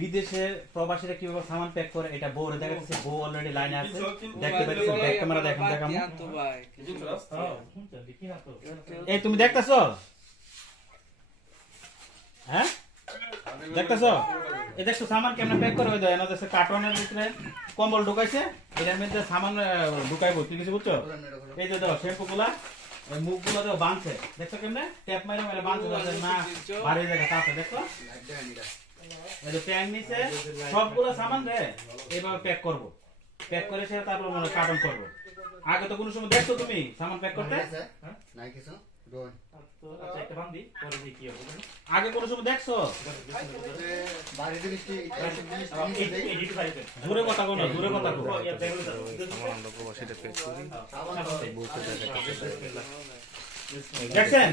বিদেশে প্রবাসীরা কীভাবে সামান প্যাক করে এটা বউ দেখা যাচ্ছে বউ অলরেডি লাইনে আছে। দেখতে পাচ্ছি ব্যাক ক্যামেরা দেখেন দেখাম। এই তুমি দেখতেছো? হ্যাঁ? দেখতেছো? এই দেখছ সামান কেমন প্যাক করে? ওই দেয় দেখছে কার্টনের ভিতরে কম্বল ঢুকাইছে। এটার মধ্যে সামান ঢুকাইবো তুই কিছু বুঝছ? এই যে দাও শ্যাম্পু গুলা। ওই মুখগুলো তো বাঁধছে। দেখছ কেমনে? ট্যাপ মাইরে মাইরে বাঁধছে যাতে না বাড়ি জায়গা তাতে দেখো। এই যে প্যাক নিচে সবগুলো সামান রে এইভাবে প্যাক করব। প্যাক করে সে তারপর মানে কার্টন করব। আগে তো কোনো সময় দেখছ তুমি সামান প্যাক করতে? না কিছু। ডোন আচ্ছা একটা বান্ধি পরে দিয়ে কি হবে আগে কোনো সময় দেখছ? বাড়িতে বৃষ্টি দূরে কথা কোনো দূরে কথা কো দেখছেন?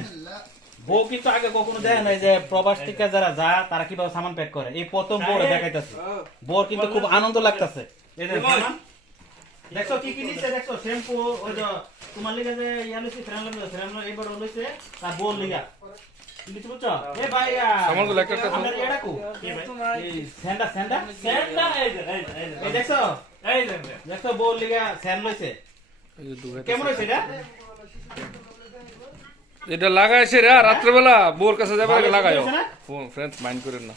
বউ কিন্তু আগে কখনো দেখে নাই যে প্রবাস থেকে যারা যা তারা কীভাবে সামান প্যাক করে? এই প্রথম বউ দেখাইতেছে। বউর কিন্তু খুব আনন্দ লাগতেছে। দেখছ কি কি নিচ্ছে? দেখছ? শ্যাম্পু ওই যে তোমার লিগে যে ইয়া লইছে ফ্রেম লইছে ফ্রেম এবার লইছে তার বউ লিগা। কিছু বুঝছ এ ভাই সামানগুলো একটা একটা আপনার এটা কো এই স্যান্ডা স্যান্ডা? স্যান্ডা এই যে এই যে, এই যে। এই দেখছ? এই যে দেখছ বউ লিগা স্যান্ড লইছে? কেমন হইছে এটা? এটা লাগাইছে রে রাত্রেবেলা। বোর কাছে যাবার আগে লাগাইও। ফ্রেন্ডস মাইন্ড করেন না।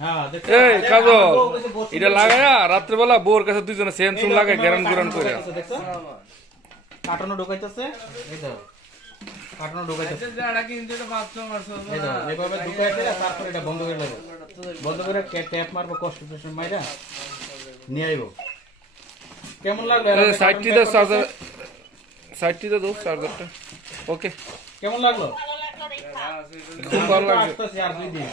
হ্যাঁ এই দেখ, কাজল আমার এটা লাগায়া রাত্রেবেলা বোর কাছে দুইজনে সেম সুম লাগাই গ্যারান গুরান করে। দেখছ? কাটনো ঢুকাইতেছে। এই তো কাটনো ঢুকাইতেছে। এই তো এভাবে ঢুকাইছে না, তারপরে এটা বন্ধ করে দেবো। বন্ধ করে ট্যাপ মারবো কষ্ট টষ্ট মাইরা নিয়ে আইবো। কেমন লাগল সাইডটি দাও চার্জার সাইডটি দাও চার্জারটা। ওকে। কেমন লাগল? খুব ভালো লাগছে। আর দুই দিন।